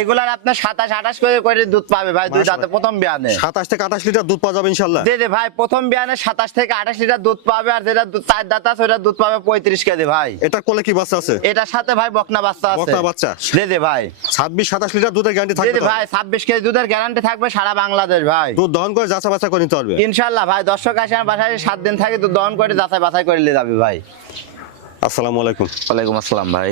এগুলার আপনার 27-28 করে দুধ পাবে ভাই, দুই দাঁতে প্রথম বিয়ানে 27 থেকে 28 লিটার দুধ পাওয়া যাবে ইনশাআল্লাহ। জি জি ভাই, প্রথম বিয়ানে 27 থেকে 28 লিটার দুধ পাবে, আর যেটা চার দাঁত আছে ওটা দুধ পাবে 35 কেজি ভাই। এটা কোলে কি বাচ্চা আছে? এটার সাথে ভাই বকনা বাচ্চা আছে। বকনা বাচ্চা। জি জি ভাই, 26-27 লিটার দুধের গ্যারান্টি জি থাকবে জি তো? ভাই, 26 কেজি দুধের গ্যারান্টি থাকবে সারা বাংলাদেশ ভাই। দুধ দহন করে যাচা বাছা করে নিতে পারবে ইনশাআল্লাহ ভাই, দর্শক আসে আমার বাসায় 7 দিন থাকে, দুধ দহন করে যাচাই বাছাই করে নিয়ে যাবে ভাই। আসসালামু আলাইকুম। ওয়ালাইকুম আসসালাম ভাই।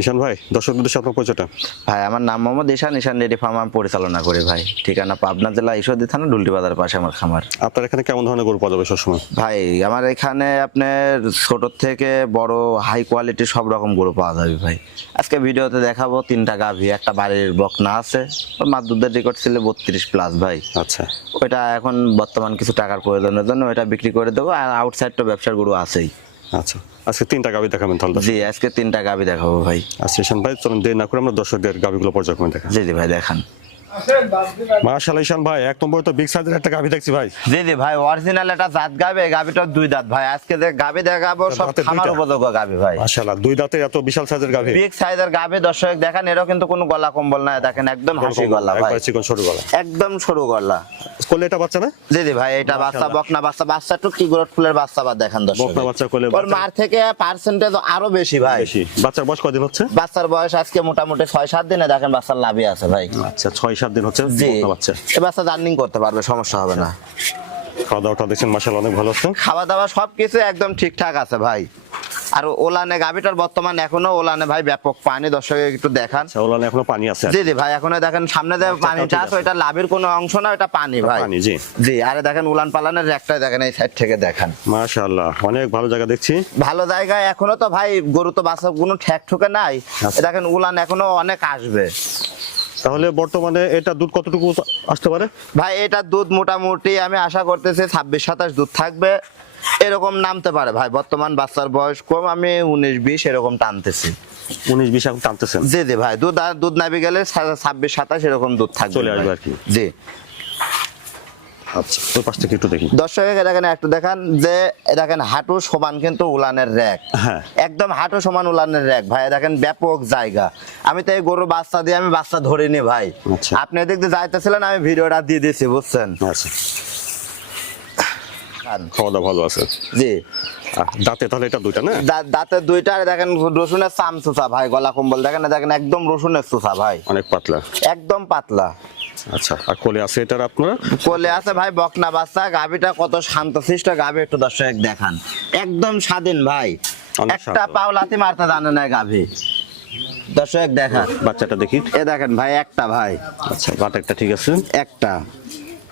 ঈশান ভাই, দর্শকদের সাথে আপনার পরিচয়টা? ভাই আমার নাম মোহাম্মদ ঈশান, ঈশান ডেইরি ফার্ম আমি পরিচালনা করি ভাই। ঠিকানা পাবনা জেলা ঈশ্বরদী থানা ডুলটি বাজারের পাশে আমার খামার। আপনার এখানে কেমন ধরনের গরু পাওয়া যাবে সবসময়? ভাই আমার এখানে আপনার ছোট থেকে বড় হাই কোয়ালিটির সব রকম গরু পাওয়া যাবে ভাই। আজকে ভিডিওতে দেখাবো 3টা গাভী, একটা বাড়ির বকনা আছে, ওর মার দুধের রেকর্ড ছিল 32+ ভাই। আচ্ছা, ওইটা এখন বর্তমান কিছু টাকার প্রয়োজনের জন্য ওইটা বিক্রি করে দেবো, আর আউটসাইড তো ব্যবসার গরু আছেই। আচ্ছা, আজকে 3টা গাভী দেখাবেন তাহলে? জি, আজকে 3টা গাভী দেখাবো ভাই। আচ্ছা ঈশান ভাই, চলুন দেরি না করে আমরা দর্শকদের গাভীগুলো পর্যায়ক্রমে দেখাই। জি জি ভাই দেখান। মাশাআল্লাহ ঈশান ভাই, এক নম্বরে তো বিগ সাইজের একটা গাভী দেখছি ভাই। জি জি ভাই, অরিজিনাল একটা জাত গাভী, গাভীটা 2 দাঁত ভাই। আজকে যে গাভী দেখাবো সব দাঁতে খামার 2টা? উপযোগ্য গাভী ভাই। মাশাআল্লাহ, 2 দাঁতের এত বিশাল সাইজের গাভী। বিগ সাইজের গাভী দর্শক দেখেন, এরও কিন্তু কোনো গলা কম্বল নাই, দেখেন একদম হাসি গলা ভাই, একবার চিকন সরু গলা, একদম সরু গলা। কোলে এটা বাচ্চা না? জি জি ভাই, এটা বাচ্চা, বকনা বাচ্চা, বাচ্চাটুক কি গ্রোথ ফুলের বাচ্চা বা দেখেন দর্শক, বকনা বাচ্চা কোলে ওর মার থেকে পার্সেন্টেজ আরো বেশি ভাই। বেশি। বাচ্চার বয়স কয়দিন হচ্ছে? বাচ্চার বয়স আজকে মোটামুটি 6-7 দিনে, দেখেন বাচ্চার লাভই আছে ভাই। আচ্ছা, 6-7 দিন হচ্ছে জি, বকনা বাচ্চা। এই বাচ্চা জার্নিং করতে পারবে, সমস্যা হবে না। খাওয়া দাওয়াটা দেখছেন মাশাআল্লাহ অনেক ভালো আছে। খাওয়া দাওয়া সবকিছু একদম ঠিকঠাক আছে ভাই। আর ওলানে গাভীটার বর্তমান এখনো ওলানে ভাই ব্যাপক পানি, দর্শক একটু দেখান। ওলানে এখনো পানি আছে? জি জি ভাই, এখনো দেখেন সামনে যে পানিটা আছে ওইটা লাভের কোনো অংশ না, ওটা পানি ভাই। পানি, জি জি। আরে দেখেন উলান পালানের একটাই দেখেন, এই সাইড থেকে দেখেন মাশাআল্লাহ অনেক ভালো জায়গা দেখছি। ভালো জায়গায় এখনো তো ভাই, গরু তো বাচ্চা কোনো ঠেক ঠুকে নাই। আচ্ছা। এ দেখেন উলান এখনো অনেক আসবে। তাহলে বর্তমানে এটা দুধ কতটুকু আসতে পারে ভাই এটা দুধ মোটামুটি আমি আশা করতেছি 26-27 দুধ থাকবে, এরকম নামতে পারে ভাই। বর্তমান বাচ্চার বয়স কম, আমি 19-20 এরকম টানতেছি। 19-20 এখন টানতেছেন? জি জি ভাই, দুধ নাবি গেলে 26-27 এরকম দুধ থাকবে, চলে আসবে আর কি। জি। আচ্ছা, ওই পাশ থেকে একটু দেখি। দর্শকে দেখেন একটু দেখান, যে দেখেন হাঁটু সমান কিন্তু উলানের র‍্যাক, হ্যাঁ একদম হাঁটু সমান উলানের র‍্যাক ভাই। দেখেন ব্যাপক জায়গা। আমি তো এই গরুর বাচ্চা দিয়ে আমি বাচ্চা ধরিনি ভাই। আচ্ছা। আপনি এদিক দিয়ে যাইতেছিলেন, আমি ভিডিওটা দিয়ে দিয়েছি, বুঝছেন? আচ্ছা, খাওয়া দাওয়া ভালো আছে। জি। দাঁতে তাহলে এটা 2টা না? দাঁতের 2টা, আর দেখেন রসুনের চামচুচা ভাই, গলা কম্বল দেখেন, দেখেন একদম রসুনের চুচা ভাই, অনেক পাতলা, একদম পাতলা। আচ্ছা, আর কোলে আছে এটার আপনারা? কোলে আছে ভাই বকনা বাচ্চা। গাভীটা কত শান্তশিষ্ট গাভী, একটু দর্শক দেখান, একদম স্বাধীন ভাই, অনেক একটা শান্ত। পাও লাথি মারতে জানে না গাভী। দর্শক দেখান, বাচ্চাটা দেখি। এ দেখেন ভাই একটা ভাই, আচ্ছা, বাটারটা ঠিক আছে একটা।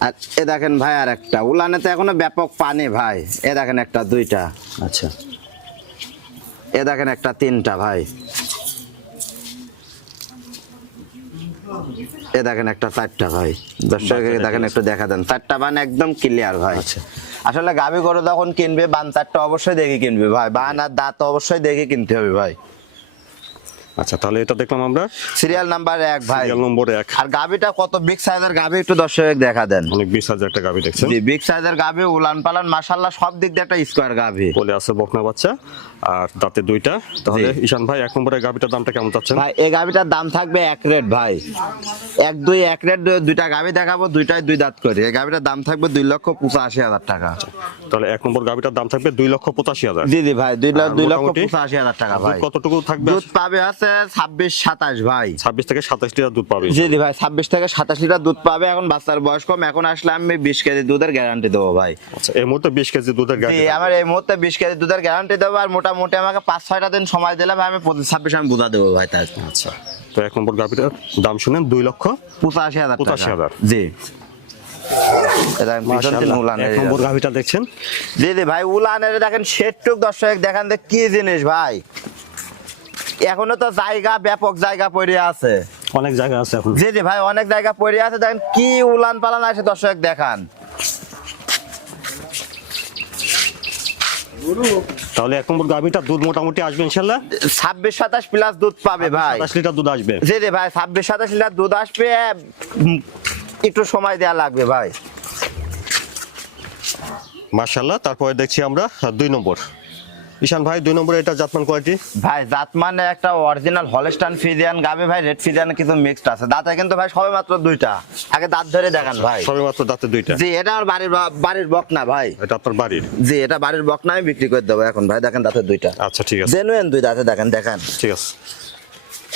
আর এ দেখেন ভাই আর একটা, উলানে তো এখনো ব্যাপক পানি ভাই। এ দেখেন একটা, 2টা। আচ্ছা, এ দেখেন একটা, 3টা ভাই। এ দেখেন একটা, 4টা ভাই। দর্শক দেখেন একটু দেখা দেন, 4টা বান একদম ক্লিয়ার ভাই। আচ্ছা। আসলে গাভী গরু যখন কিনবে, বান 4টা অবশ্যই দেখে কিনবে ভাই, বান আর দাঁত অবশ্যই দেখে কিনতে হবে ভাই। আচ্ছা, তাহলে এটা দেখলাম আমরা সিরিয়াল নাম্বার 1 ভাই। Serial number 1। আর গাভীটা কত বিগ সাইজের গাভী, একটু দর্শক দেখা দেন। অনেক 20,000 একটা গাভী দেখছেন। জি, বিগ সাইজের গাভী, উলান পালান মাশাআল্লাহ সব দিক দিয়ে একটা স্কয়ার গাভী। কোলে আছে বকনা বাচ্চা, আর দাঁতে 2টা। তাহলে জি। ঈশান ভাই, 1 নম্বরের গাভীটার দামটা কেমন চাচ্ছেন? ভাই এই গাভীটার দাম থাকবে 1 রেট ভাই, 1 রেট। 2টা গাভী দেখাবো, 2টাই 2 দাঁত করে। এই গাভীটার দাম থাকবে 2,85,000 টাকা। তাহলে 1 নম্বর গাভীটার দাম থাকবে 2,85,000। জি জি ভাই, মোটামুটি 2,85,000 টাকা ভাই। কতটুকু থাকবে? দুধ পাবে আছে 26-27 ভাই। 26 থেকে 27 লিটার দুধ পাবে। জি জি ভাই, 26 থেকে 27 লিটার দুধ পাবে। এখন বাচ্চার বয়স কম, এখন আসলে আমি 20 কেজি দুধের গ্যারান্টি দেবো ভাই। আচ্ছা, এই মুহূর্তে 20 কেজি দুধের জি, গ্যারান্টি আমার এই মুহূর্তে 20 কেজি দুধের গ্যারান্টি দেবো, আর মোটামুটি আমাকে 5-6টা দিন সময় দিলে ভাই আমি 25-26 আমি বুঝা দেবো ভাই তার। আচ্ছা, তো 1 নম্বর গাভীটার দাম শুনেন 2,85,000 টাকা। 85,000 জি। এটা পিছন থেকে উলানের 1 নম্বর গাভীটা দেখছেন। জি জি ভাই, উলানের দেখেন শেডটুক দর্শক দেখেন, কি জিনিস ভাই। এখনো তো জায়গা, ব্যাপক জায়গা পড়ে আছে। অনেক জায়গা আছে এখন। জি জি ভাই, অনেক জায়গা পড়ে আছে, দেখেন কি উলান পালান আছে দর্শক দেখান। তাহলে 1 নম্বর গাভীটা দুধ মোটামুটি আসবে ইনশাআল্লাহ 26-27 প্লাস দুধ পাবে ভাই। 27 লিটার দুধ আসবে। জি জি ভাই, 26-27 লিটার দুধ আসবে। একটু সময় দেওয়া লাগবে ভাই। মাশাআল্লাহ। তারপরে দেখছি আমরা 2 নম্বর ঈশান ভাই 2 নম্বরে এটা জাতমান কোয়ালিটি ভাই জাত মানে একটা অরিজিনাল হলস্টাইন ফ্রিজিয়ান গাবে ভাই, রেড ফ্রিজিয়ান কিছু মিক্সড আছে। দাঁতে কিন্তু ভাই সবে মাত্র দুইটা, আগে দাঁত ধরে দেখান ভাই। সবে মাত্র দাঁতে দুইটা। জি এটা আমার বাড়ির বক না ভাই, এটা আপনার বাড়ির? জি এটা বাড়ির বক না, আমি বিক্রি করে দেবো এখন ভাই। দেখেন দাঁতে দুইটা, আচ্ছা ঠিক আছে, জেনুইন দুই দাঁতে, দেখেন ঠিক আছে।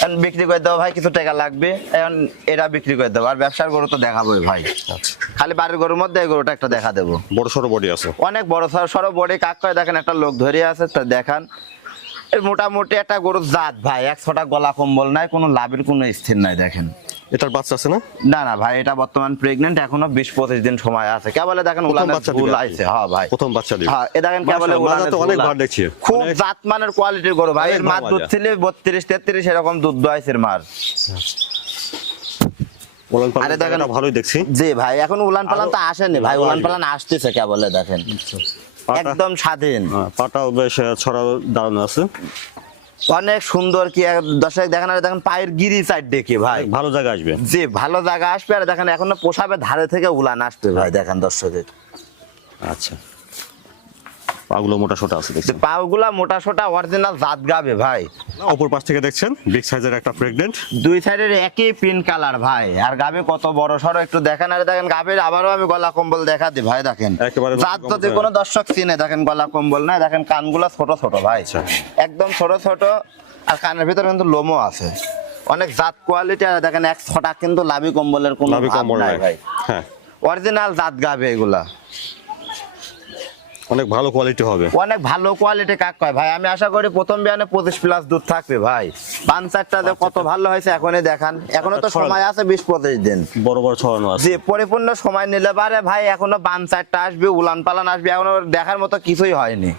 এখন বিক্রি করে দেবো ভাই, কিছু টাকা লাগবে, এখন এটা বিক্রি করে দেবো। আর ব্যবসার গরু তো দেখাবোই ভাই, আচ্ছা খালি বাড়ির গরুর মধ্যে এই গরুটা একটা দেখা দেবো। বড় সরো বডি আছে, অনেক বড় সড়ো বডি, কাক করে দেখেন একটা লোক ধরে আছে, তা দেখান। এর মোটামুটি একটা গরুর জাত ভাই, 100টা গলা কম্বল নাই, কোনো লাভের কোনো স্থির নাই। দেখেন এটার বাচ্চা আছে না? না না ভাই, এটা বর্তমান প্রেগনেন্ট, এখনো 20-25 দিন সময় আছে। কে বলে দেখেন উলানের ভুল আইছে। হ্যাঁ ভাই প্রথম বাচ্চা দিবে। হ্যাঁ এ দেখেন কে বলে উলানের তো ভুল অনেক বার আছে। দেখছি, খুব জাতমানের কোয়ালিটির গরু ভাই। এর অনেক মার ভালো দুধ মাজা। ছিল 32-33 এরকম দুধ দোয়াইছে এর মার। উলান আরে পালান দেখেন- এটা ভালোই দেখছি। জি ভাই এখন উলান পালান তো আসেনি ভাই, উলান পালান আসতেছে কে বলে দেখেন, পাটা- একদম স্বাধীন। হ্যাঁ, পাটাও বেশ ছড়া দাঁড়ানো আছে, অনেক সুন্দর কি দর্শক দেখেন। আর দেখেন পায়ের গিরি সাইড দেখি ভাই, ভালো জায়গা আসবে। জি ভালো জায়গা আসবে। আর দেখেন এখনো পোষাবে ধারে থেকে উলান আসবে ভাই, দেখেন দর্শকের আচ্ছা পাগুলো মোটা সোটা আছে দেখছি। পাগুলা মোটা সোটা অরিজিনাল জাত গাবে ভাই। অপর পাশ থেকে দেখছেন বিগ সাইজের একটা প্রেগনেন্ট, দুই সাইডের একই প্রিন্ট কালার ভাই। আর গাবে কত বড় সড়ো একটু দেখেন। আর দেখেন গাবের আবারও আমি গলা কম্বল দেখা দিই ভাই, দেখেন একেবারে গলা জাত কম্বল, যদি কোনো দর্শক চিনে, দেখেন গলা কম্বল না, দেখেন কানগুলা ছোট ছোট ভাই, একদম ছোট ছোট। আর কানের ভিতরে কিন্তু লোমও আছে, অনেক জাত কোয়ালিটি। আর দেখেন 100টা কিন্তু লাভি কম্বলের কোনো লাভি ভাব কম্বল নাই নাই। ভাই, হ্যাঁ অরিজিনাল জাত গাবে এগুলা, অনেক ভালো কোয়ালিটি হবে। অনেক ভালো কোয়ালিটি কাক কয় ভাই। আমি আশা করি প্রথম বিয়ানে 25+ দুধ থাকবে ভাই। পাঞ্চারটা যে কত ভালো হয়েছে এখনই দেখান, এখনো তো সময় আছে 20-25 দিন। বড় বড় ছড়ানো আছে, যে পরিপূর্ণ সময় নিলে পারে ভাই, এখনো বানচারটা আসবে, উলান পালান আসবে, এখনো দেখার মতো কিছুই হয়নি।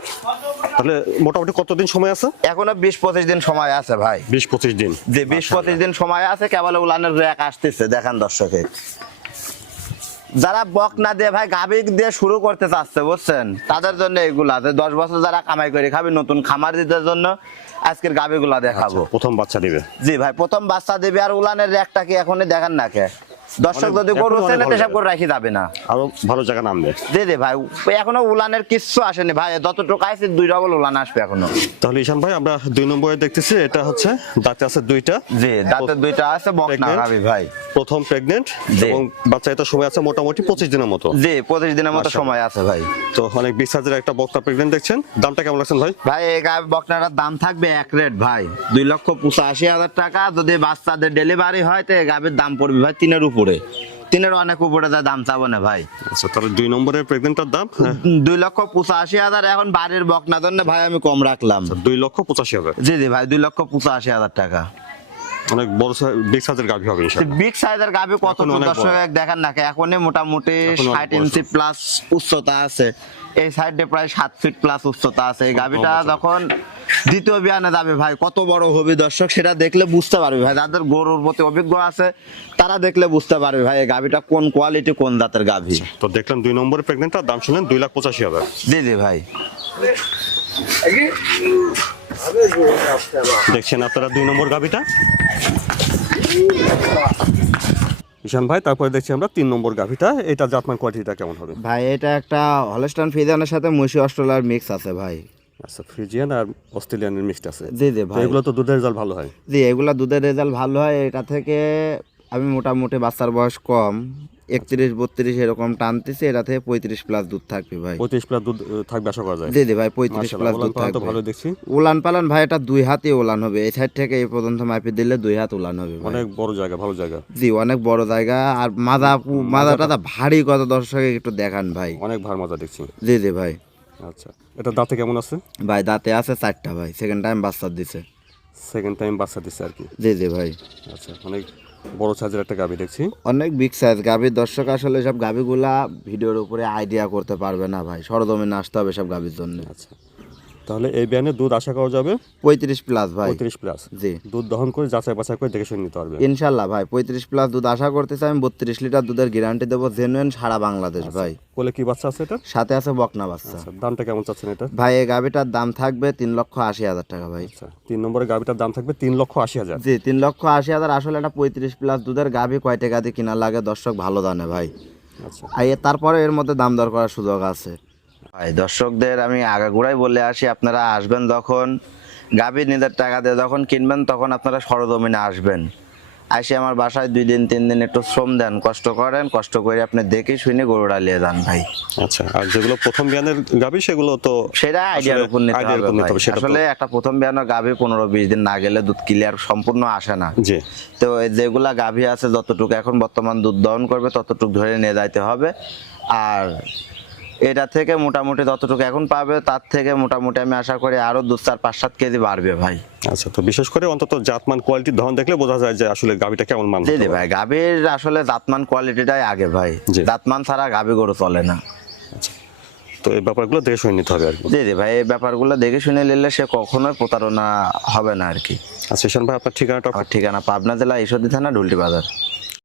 তাহলে মোটামুটি কতদিন সময় আছে? এখনো 20-25 দিন সময় আছে ভাই, 20-25 দিন। যে 20-25 দিন সময় আছে। কেবল উলানের র্যাক আসতেছে, দেখান দর্শকে। যারা বক না দিয়ে ভাই গাভী দিয়ে শুরু করতে চাচ্ছে বুঝছেন, তাদের জন্য এগুলা যে 10 বছর যারা কামাই করে খাবে, নতুন খামার দিতে জন্য আজকের গাভীগুলা দেখাবো। প্রথম বাচ্চা দিবে, জি ভাই প্রথম বাচ্চা দেবে। আর উলানের র্যাকটা কি এখনই দেখান না কে দর্শক, যদি গরু এখনো অনেক চেনে ভালো এসব করে রাখি যাবে না। আরো ভালো জায়গা নামবে। জি জি ভাই এখনো উলানের কিচ্ছু আসেনি ভাই, যতটুকু আছে 2 ডবল উলান আসবে এখনো। তাহলে ঈশান ভাই আমরা 2 নম্বরে দেখতেছি, এটা হচ্ছে দাঁতে আছে দুইটা। জি দাঁতে দুইটা আছে, বক না Pregnant? গাভী ভাই। প্রথম প্রেগনেন্ট জি। এবং বাচ্চা এটা সময় আছে মোটামুটি 25 দিনের মতো। জি 25 দিনের মতো মাশাআল্লাহ। সময় আছে ভাই। তো অনেক বিগ সাইজের একটা বক্তা প্রেগনেন্ট দেখছেন, দামটা কেমন লাগছেন ভাই? ভাই এই বকনাটার দাম থাকবে এক রেট ভাই, 2,85,000 টাকা। যদি বাচ্চাদের ডেলিভারি হয় তো গাভীর দাম পড়বে ভাই 3-এর উপরে, 3-এর অনেক উপরে যা দাম চাবো না ভাই। আচ্ছা তাহলে 2 নম্বরের প্রেগনেন্টটার দাম 2,85,000। এখন বাড়ির বকনা জন্য ভাই আমি কম রাখলাম। 2,85,000। জি জি ভাই 2,85,000 টাকা। অনেক বড় বিগ সাইজের গাভী হবে ইনশাআল্লাহ। বিগ সাইজের গাভী কত এখন অনেক দর্শক বড়। দেখেন না, এখনই মোটামুটি এখন অনেক 60 ইঞ্চি প্লাস উচ্চতা আছে, এই সাইডে প্রায় 7 ফিট প্লাস উচ্চতা আছে। এই গাভীটা যখন দ্বিতীয় বিয়ানে যাবে ভাই কত বড় হবে দর্শক, সেটা দেখলে বুঝতে পারবে ভাই। যাদের গরুর প্রতি অভিজ্ঞ আছে তারা দেখলে বুঝতে পারবে ভাই এই গাভীটা কোন কোয়ালিটি, কোন জাতের গাভী। তো দেখলাম 2 নম্বরের প্রেগনেন্টটার দাম শুনলেন 2,85,000। জি জি ভাই দেখছেন আপনারা 2 নম্বর গাভীটা। ঈশান ভাই তারপরে দেখছি আমরা 3 নম্বর গাভীটা, এটা জাতমান কোয়ালিটিটা কেমন হবে? ভাই এটা একটা হলস্টাইন ফ্রিজিয়ানের সাথে মহিষী অস্ট্রেলিয়ার মিক্স আছে ভাই। আচ্ছা ফ্রিজিয়ান আর অস্ট্রেলিয়ানের মিক্সড আছে। জি জি তো ভাই এগুলো তো দুধের রেজাল্ট ভালো হয়। জি এগুলা দুধের রেজাল্ট ভালো হয়। এটা থেকে আমি মোটামুটি বাচ্চার বয়স কম 31-32 এরকম টানতেছি, এটা থেকে 35+ দুধ থাকবে ভাই। 35+ দুধ থাকবে আশা করা যায়। জি জি ভাই 35+ মাশাআল্লাহ, দুধ উলান পালান তো থাকবে। ভালো দেখছি। উলান পালান ভাই এটা 2 হাতই উলান হবে, এই সাইড থেকে এই পর্যন্ত মাপি দিলে 2 হাত উলান হবে ভাই। অনেক বড় জায়গা, ভালো জায়গা। জি অনেক বড় জায়গা। আর মাজাটা ভারী, কত দর্শক একটু দেখান ভাই। অনেক ভার মজা দেখছি। জি জি ভাই আচ্ছা এটা দাঁতে কেমন আছে? ভাই দাঁতে আছে 4টা ভাই, সেকেন্ড টাইম বাচ্চা দিছে। সেকেন্ড টাইম বাচ্চা দিচ্ছে আর কি। জি জি ভাই আচ্ছা অনেক বড় সাইজের একটা গাভী দেখছি। অনেক বিগ সাইজ গাভীর। দর্শক আসলে সব গাভীগুলা ভিডিওর উপরে আইডিয়া করতে পারবে না ভাই, সরজমিনে আসতে হবে সব গাভীর জন্য। আচ্ছা তাহলে এই বিয়ানে দুধ আশা করা যাবে 35+ ভাই। 35+। জি দুধ দহন করে যাচাই বাছাই করে দেখে শুনে নিতে পারবে ইনশাল্লাহ ভাই 35+ দুধ আশা করতেছি আমি। 32 লিটার দুধের গ্যারান্টি দেবো, জেনুইন সারা বাংলাদেশ ভাই। কোলে কি বাচ্চা আছে এটা? সাথে আছে বকনা বাচ্চা। আচ্ছা দামটা কেমন চাচ্ছেন এটা? ভাই এই গাভীটার দাম থাকবে 3,80,000 টাকা ভাই। আচ্ছা 3 নম্বরের গাভীটার দাম থাকবে 3,80,000। জি 3,80,000। আসলে এটা 35+ দুধের গাভী কয় টাকা দিয়ে কিনা লাগে দর্শক ভালো জানে ভাই। আচ্ছা আর তারপরে এর মধ্যে দাম দর করার সুযোগ আছে। ভাই দর্শকদের আমি আগাগোড়াই বলে আসি, আপনারা আসবেন যখন গাভী নিজের টাকা দিয়ে যখন কিনবেন তখন আপনারা সরজমিনে আসবেন। আসে আমার বাসায় 2 দিন 3 দিন একটু শ্রম দেন, কষ্ট করেন, কষ্ট করে আপনি দেখে শুনে গরুটা নিয়ে যান ভাই। আচ্ছা, আর যেগুলো প্রথম বিয়ানের গাভী সেগুলো তো সেটা আইডিয়ার উপর নিতে আইডিয়ার হবে উপর নিতে ভাই। হবে, সেটা তো- আসলে একটা প্রথম বিয়ানো গাভী 15-20 দিন না গেলে দুধ ক্লিয়ার সম্পূর্ণ আসে না। জি। তো এই যেগুলা গাভী আছে যতটুকু এখন বর্তমান দুধ দহন করবে ততটুকু ধরে নিয়ে যাইতে হবে। আর এটা থেকে মোটামুটি যতটুকু এখন পাবে তার থেকে মোটামুটি আমি আশা করি আরো 2-4-5-7 কেজি বাড়বে ভাই। আচ্ছা, তো বিশেষ করে অন্তত জাতমান কোয়ালিটির ধরন দেখলে বোঝা যায় যে আসলে গাভীটা কেমন মান জি হতে জি পারে। ভাই, গাভীর আসলে জাতমান কোয়ালিটিটাই আগে ভাই। জি। জাতমান ছাড়া গাভী গরু চলে না। তো এই ব্যাপারগুলো দেখে শুনে নিতে হবে আর কি। জি জি ভাই, এই ব্যাপারগুলো দেখে শুনে নিলে সে কখনোই প্রতারণা হবে না আর কি। আচ্ছা ঈশান ভাই, আপনার ঠিকানাটা আমার ঠিকানা পাবনা জেলা ঈশ্বরদী থানা, ঢুলটি বাজার।